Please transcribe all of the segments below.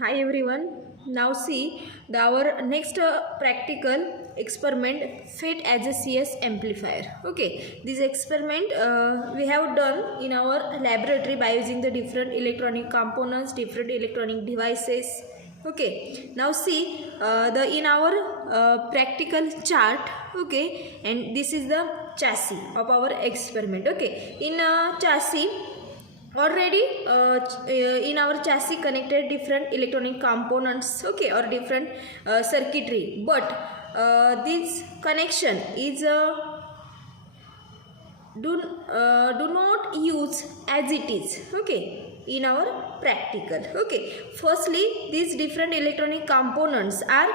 Hi everyone. Now see our next practical experiment fit as a CS amplifier. Okay, this experiment we have done in our laboratory by using the different electronic components, different electronic devices. Okay, now see the in our practical chart. Okay, and this is the chassis of our experiment. Okay, in chassis already in our chassis connected different electronic components, okay, or different circuitry, but this connection is do not use as it is, okay, in our practical. Okay, firstly these different electronic components are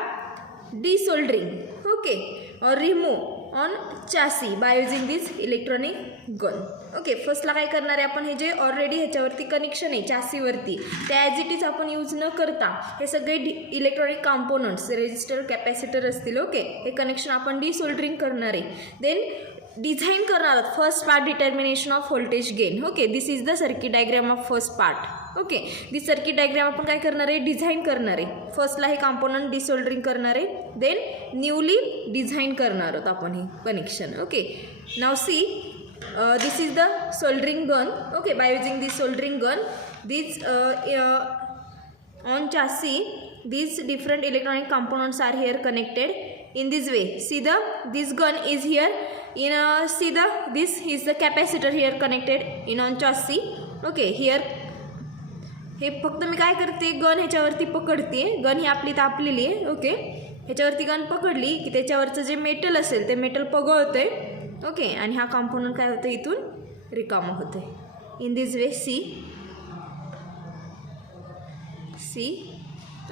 desoldering, okay, or remove on chassis by using this electronic gun. Okay, फर्स्टला काय करणार आहे आपण, हे जे already ह्याच्यावरती connection आहे चॅसीवरती ते as it is आपण use न करता हे सगळे इलेक्ट्रॉनिक कॉम्पोनंट्स रेजिस्टर कॅपॅसिटर असतील, ओके, हे कनेक्शन आपण डिसोल्डरिंग करणार आहे. देन डिझाईन करणार आहोत first part determination off voltage gain. Okay, this is the circuit diagram of first part. Okay, this circuit diagram आपण काय करणार आहे, डिझाईन करणार आहे. फर्स्टला हे कॉम्पोनंट डिसोल्डरिंग करणार आहे, देन न्यूली डिझाईन करणार आहोत आपण हे connection. Okay, now see this is the soldering gun. Okay, by using this soldering gun, this on chassis these different electronic components are here connected in this way. See this gun is here in see this is the capacitor here connected in on chassis. Okay, here हे फक्त मी काय करते, gun ह्याच्यावरती पकडते. Gun ही आपली तापलेली आहे. Okay, ह्याच्यावरती gun पकडली की त्याच्यावरचं जे मेटल असेल ते मेटल पगळते. ओके, आणि हा कॉम्पोनंट काय होतं, इथून रिकामं होते. In this way see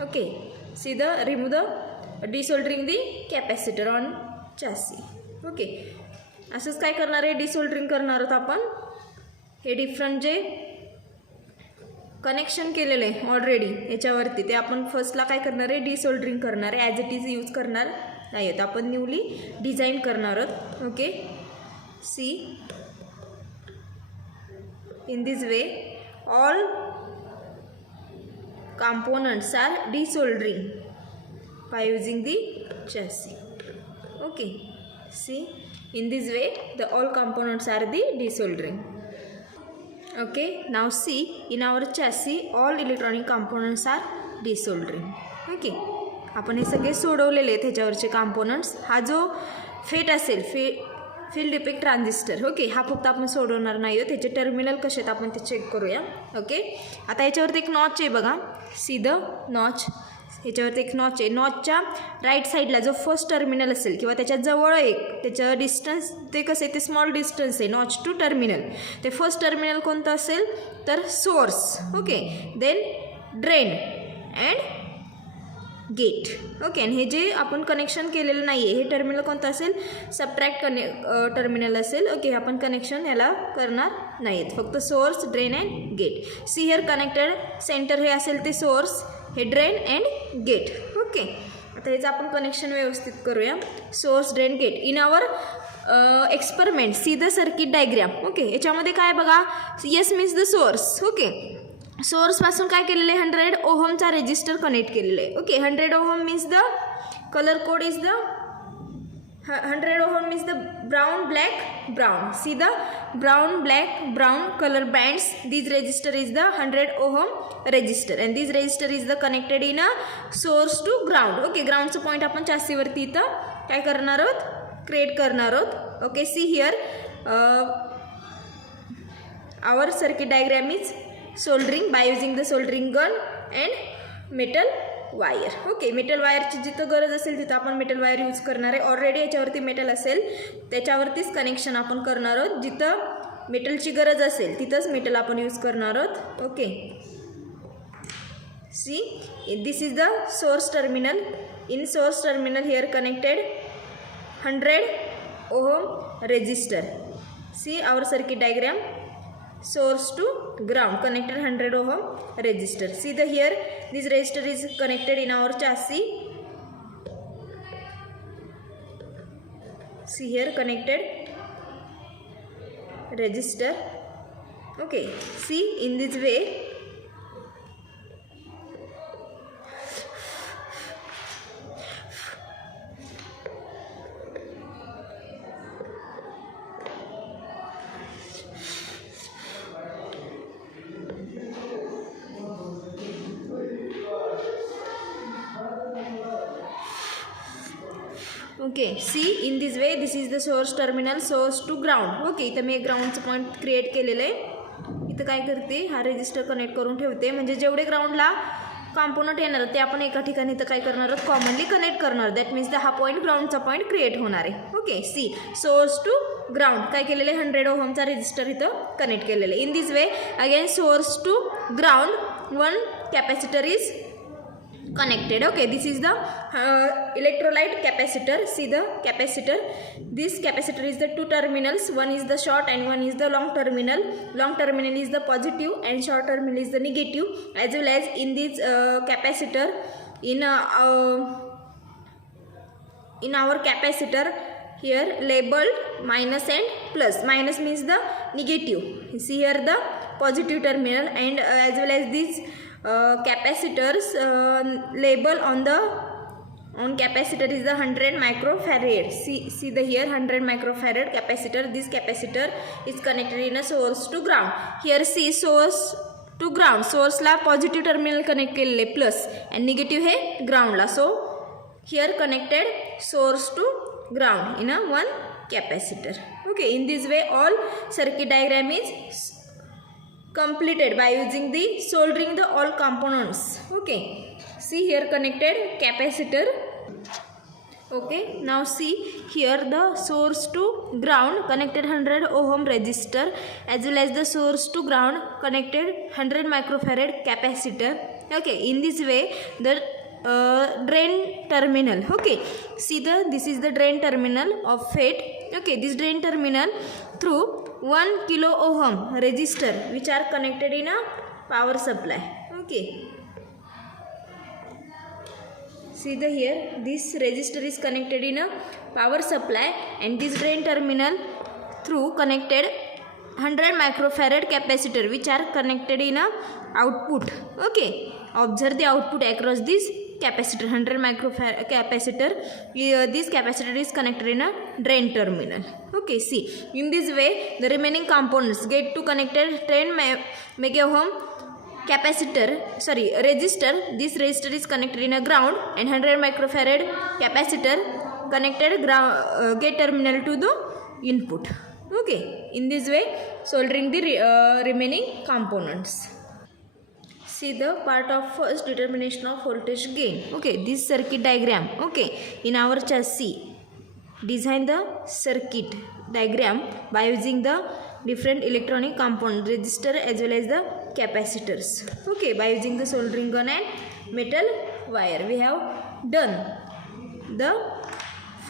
okay, see the remove the desoldering the capacitor on chassis. Okay, असंच काय करणार आहे, डिसोल्डरिंग करणार आहोत आपण. हे डिफरंट जे कनेक्शन केलेलं आहे ऑलरेडी याच्यावरती ते आपण फर्स्टला काय करणार आहे, डिसोल्डरिंग करणार आहे. ॲज इट इज यूज करणार नाही आहेत, आपण न्यूली डिझाईन करणार आहोत. Okay, see in this way all components are desoldering by using the chassis. Okay, see in this way the all components are the desoldering. Okay, now see in our chassis all electronic components are desoldering. Okay, आपण हे सगळे सोडवलेले आहेत ह्याच्यावरचे components. हा जो fate असेल field effect transistor, okay, हा फक्त आपण सोडवणार नाही आहोत. त्याचे टर्मिनल कसे आहेत आपण ते चेक करूया. ओके, आता याच्यावरती एक नॉच आहे बघा, सी द नॉच. ह्याच्यावरती एक नॉच आहे. नॉचच्या राईट साईडला जो फर्स्ट टर्मिनल असेल किंवा त्याच्या जवळ एक त्याचं डिस्टन्स ते कसं आहे, ते स्मॉल डिस्टन्स आहे नॉच टू टर्मिनल. ते फर्स्ट टर्मिनल कोणतं असेल तर source. Okay, then drain and gate. Okay, आणि हे जे आपण कनेक्शन केलेलं नाही आहे हे टर्मिनल कोणतं असेल, सबट्रॅक्ट टर्मिनल असेल. ओके, आपण कनेक्शन याला करणार नाही आहेत, फक्त source drain and gate. See here connected center हे असेल ते सोर्स, हे ड्रेन अँड गेट. ओके, आता ह्याचं आपण कनेक्शन व्यवस्थित करूया. Source drain gate in our experiment see the circuit diagram. Okay, याच्यामध्ये काय बघा, yes means the source. Okay, सोर्सपासून काय केलेलं आहे, 100 ओहमचा रेजिस्टर कनेक्ट केलेलं आहे. Okay, 100 ohm means the colour code is the 100 ohm means the brown black brown. See the brown black brown colour bands. This resistor is the 100 ohm resistor and this resistor is the connected in a source to ground. Okay, ग्राउंडचं point आपण चॅसीवरती इथं काय करणार आहोत, create करणार आहोत. Okay, see here our circuit diagram is soldering by using the soldering gun and metal wire. Okay, metal वायरची जिथं गरज असेल तिथं आपण मेटल वायर यूज करणार आहे. ऑलरेडी याच्यावरती मेटल असेल त्याच्यावरतीच कनेक्शन आपण करणार आहोत. जिथं मेटलची गरज असेल तिथंच मेटल आपण यूज करणार आहोत. Okay, see this is the source terminal. In source terminal here connected 100 ohm resistor. See our circuit diagram, source to ground connected 100 ohm resistor. See the here this resistor is connected in our chassis. See here connected resistor. Okay, see in this way okay see in this way this is the source terminal source to ground. Okay इथं मी एक ग्राउंडचं point create केलेलं आहे. इथं काय करते हा resistor connect करून ठेवते म्हणजे जेवढे ग्राउंडला कॉम्पोनंट येणार ते आपण एका ठिकाणी इथं काय करणार आहोत कॉमनली कनेक्ट करणार. दॅट मीन्स हा पॉईंट ग्राउंडचा पॉईंट क्रिएट होणार आहे. Okay see source to ground काय केलेलं आहे 100 ओहमचा रेजिस्टर इथं कनेक्ट केलेलं आहे. In this way again source to ground one capacitor is connected. Okay, this is the electrolyte capacitor. See the capacitor, this capacitor is the two terminals, one is the short and one is the long terminal. Long terminal is the positive and short terminal is the negative. As well as in this capacitor, in our capacitor here labeled minus and plus. Minus means the negative, see here the positive terminal, and as well as this capacitors label on capacitor is the 100 microfarad. See the here 100 microfarad capacitor. This capacitor is connected in a source to ground. Here see source to ground, source ला positive terminal connect केलेले plus and negative है ground ला. So here connected source to ground in a one capacitor. Okay, in this way all circuit diagram is completed by using the soldering the all components. Okay, see here connected capacitor. Okay, now see here the source to ground connected 100 ohm resistor, as well as the source to ground connected 100 microfarad capacitor. Okay, in this way the drain terminal. Okay, see this is the drain terminal of FET. Okay, this drain terminal through 1 kilo ohm resistor which are connected in a power supply. Okay, see the here this resistor is connected in a power supply, and this drain terminal through connected 100 microfarad capacitor which are connected in a output. Okay, observe the output across this capacitor 100 microfarad capacitor. This capacitor is connected in a drain terminal. Okay, see in this way the remaining components get to connected 10 mega ohm capacitor, sorry resistor. This resistor is connected in a ground, and 100 microfarad capacitor connected ground gate terminal to the input. Okay, in this way soldering the remaining components. See the part of first determination of voltage gain. Okay, this circuit diagram. Okay, in our chassis design the circuit diagram by using the different electronic component resistor as well as the capacitors. Okay, by using the soldering gun and metal wire we have done the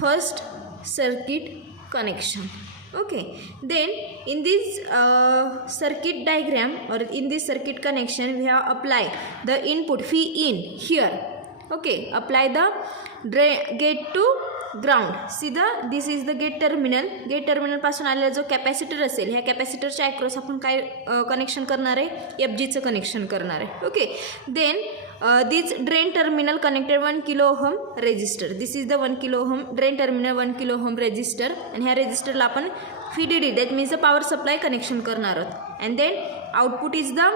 first circuit connection. Okay, then in this circuit diagram or in this circuit connection we have apply the input V in here. Okay, apply the gate to ground. See this is the gate terminal. Gate terminal पासून आलेला जो capacitor असेल ह्या कॅपॅसिटरच्या across आपण काय connection करणार आहे FG चं कनेक्शन करणार आहे. Okay, then this drain terminal connected 1 kilo ohm resistor. This is the 1 kilo ohm drain terminal 1 kilo ohm resistor, and ह्या रेजिस्टरला आपण VDD that means the power supply connection करणार आहोत. and then output is the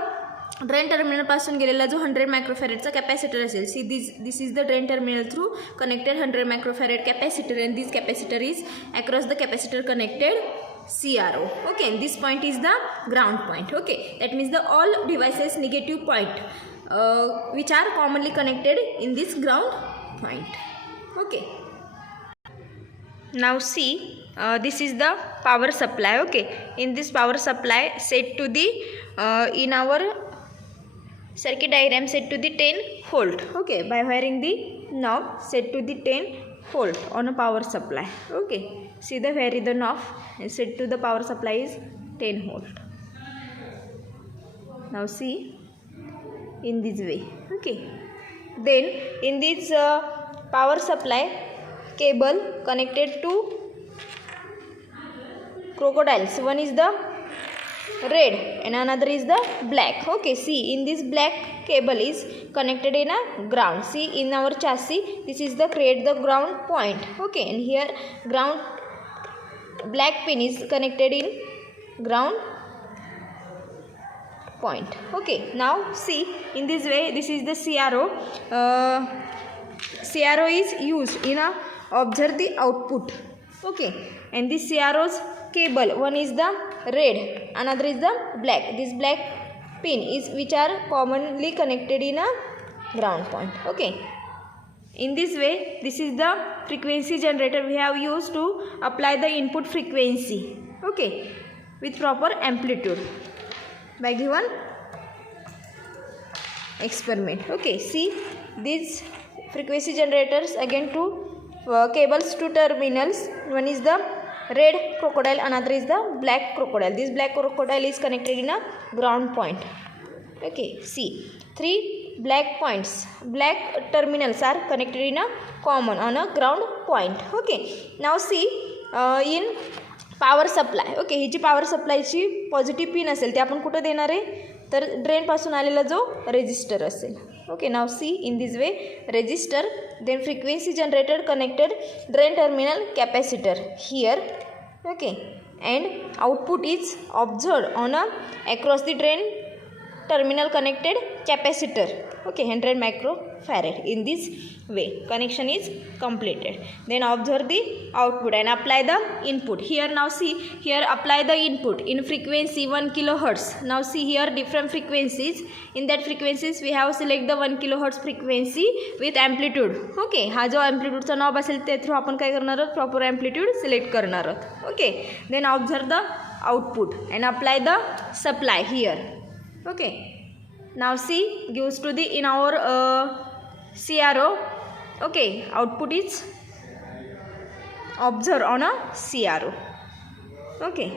drain terminal पासून गेलेला जो 100 मायक्रोफॅरेडचा capacitor असेल. सी this is the drain terminal through connected 100 microfarad capacitor, and this capacitor is across the capacitor connected CRO. Okay, and this point is the ground point. Okay, that means the all devices negative point which are commonly connected in this ground point. Okay, now see this is the power supply. Okay, in this power supply set to the in our circuit diagram set to the 10 volt. Okay, by wiring the knob set to the 10 volt on a power supply. Okay, see the vary the knob and set to the power supply is 10 volt. Now see in this way. Okay, then in this power supply cable connected to crocodiles. One is the red and another is the black. Okay, see in this black cable is connected in a ground. See in our chassis this is the create the ground point. Okay, and here ground black pin is connected in ground point. Okay, now see in this way this is the CRO. CRO is used in a observe the output. Okay, and this CRO's cable, one is the red, another is the black. This black pin is which are commonly connected in a ground point. Okay, in this way, this is the frequency generator we have used to apply the input frequency. Okay, with proper amplitude by given experiment. Okay, see these frequency generators, again two cables, two terminals. One is the red crocodile, another is the black crocodile. This black crocodile is connected in a ground point. Okay, see three black points, black terminals are connected in a common on a ground point. Okay, now see in power supply. Okay, ही जी power सप्लायची positive pin असेल ते आपण कुठं देणार आहे, तर ड्रेनपासून आलेला जो रेजिस्टर असेल. Okay, now see in this way resistor, then frequency generator connected drain terminal capacitor here. Okay, and output is observed on across the drain terminal connected capacitor. Okay, 100 microfarad. In this way connection is completed. Then observe the output and apply the input. Here now see, here apply the input in frequency 1 kilohertz. Now see here different frequencies. In that frequencies we have select the 1 kilohertz frequency with amplitude. Okay, हा जो amplitude चा knob असेल ते through आपण काय करणार आहोत, proper amplitude select करणार आहोत. Okay, then observe the output and apply the supply here. Okay, now see gives to the in our CRO. Okay, output is observed on a CRO. Okay,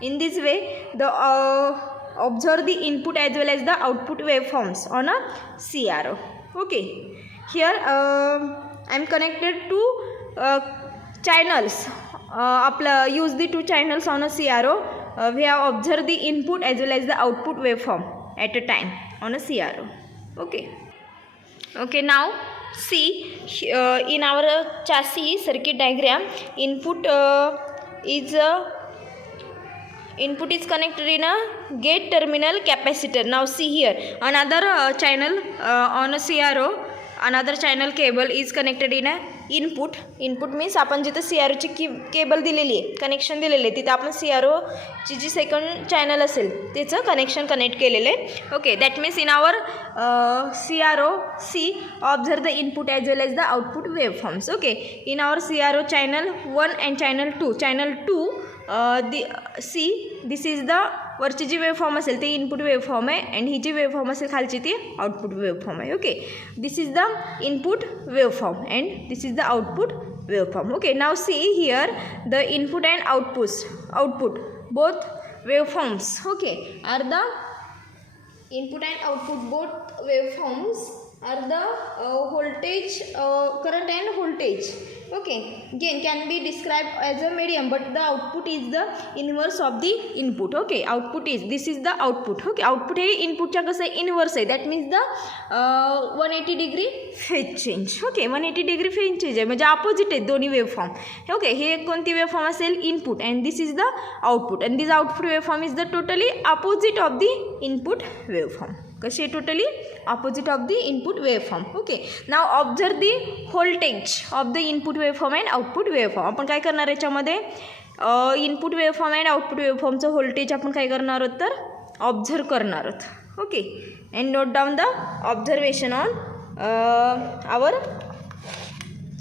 in this way the observe the input as well as the output waveforms on a CRO. Okay, here I am connected to channels. Use the two channels on a CRO. We have observed the input as well as the output waveform at a time on a CRO. Okay, okay, now see in our chassis circuit diagram, input is connected in a gate terminal capacitor. Now see here another channel on a CRO, another channel cable is connected in a input. Input means आपण जिथं सी R ओची cable दिलेली आहे, connection दिलेले आहे, तिथं आपण C R ओची जी सेकंड चॅनल असेल त्याचं कनेक्शन कनेक्ट केलेलं आहे. Okay, that means in our C R O see observe the input as well as the output wave forms. Okay, in our C R O channel 1 and channel 2. Channel 2 see this is the वरची जी waveform असेल ते input waveform आहे and ही जी waveform असेल खालची ती आउटपुट वेवफॉर्म आहे. Okay, this is the input waveform and this is the output waveform. Okay, now see here the input and output both waveforms. Okay, are the input and output both waveforms are the voltage, current and voltage. Okay, again can be described as a medium, but the output is the inverse of the input. Okay, output is, this is the output. Okay, output हे input च्या कसं inverse आहे, that means the 180 degree phase change. Okay, 180 degree phase change आहे म्हणजे opposite आहेत दोन्ही waveform. Okay, हे कोणती waveform असेल, input, and this is the output, and this output waveform is the totally opposite of the input waveform. कशी totally opposite of the input waveform. Okay, now observe the voltage of the input waveform and output waveform. आपण काय करणार याच्यामध्ये input waveform and output वेवफॉर्मचं voltage आपण काय करणार आहोत तर ऑब्झर्व करणार आहोत. Okay, and note down the observation on our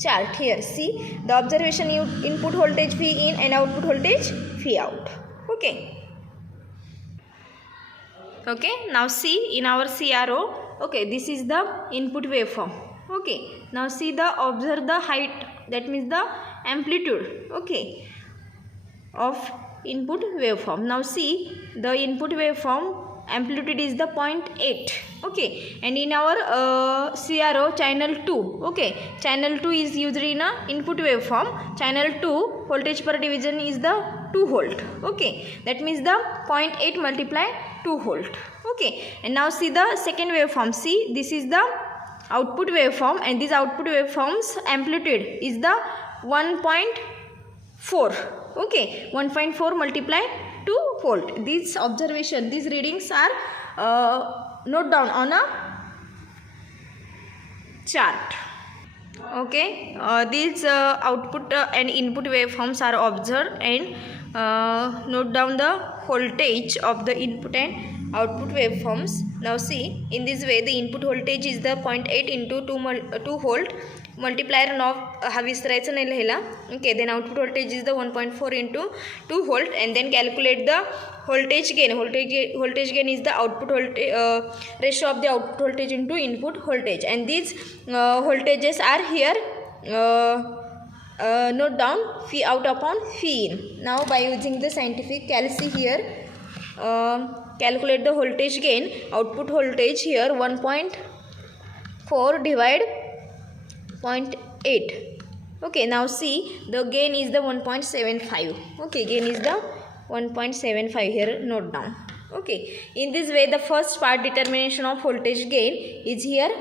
chart here. See the observation input voltage V in and output voltage V out. Okay, okay, now see in our CRO. Okay, this is the input waveform. Okay, now see the observe the height, that means the amplitude. Okay, of input waveform. Now see the input waveform amplitude is the 0.8. Okay, and in our CRO channel 2. Okay, channel 2 is used in a input waveform. Channel 2 voltage per division is the 2 volt. Okay, that means the 0.8 multiply 2 volt. Okay, and now see the second waveform. See, this is the output waveform and this output waveform's amplitude is the 1.4. Okay, 1.4 multiply 2 volt. These observation, these readings are note down on a chart. Okay, these output and input waveforms are observed, and note down the voltage of the input and output waveforms. Now see, in this way the input voltage is the 0.8 into 2 volt multiplier of हा विसरायचं नाही लिहायला. Okay, then output voltage is the 1.4 into 2 volt, and then calculate the voltage gain. Voltage gain is the output voltage ratio of the output voltage into input voltage, and these voltages are here. Note down phi out upon phi in. Now by using the scientific calc here, calculate the voltage gain. Output voltage here 1.4 divide 0.8. Okay, now see, the gain is the 1.75. Okay, gain is the 1.75 here, note down. Okay, in this way the first part determination of voltage gain is here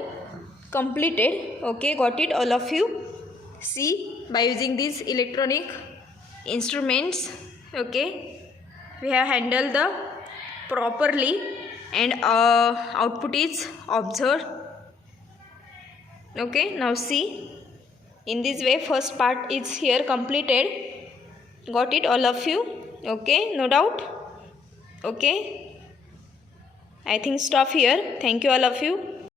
completed. Okay, got it all of you? See, by using these electronic instruments, okay, we have handled the properly, and output is observed. Okay, now see, in this way first part is here completed. Got it all of you? Okay, no doubt? Okay, I think stop here. Thank you all of you.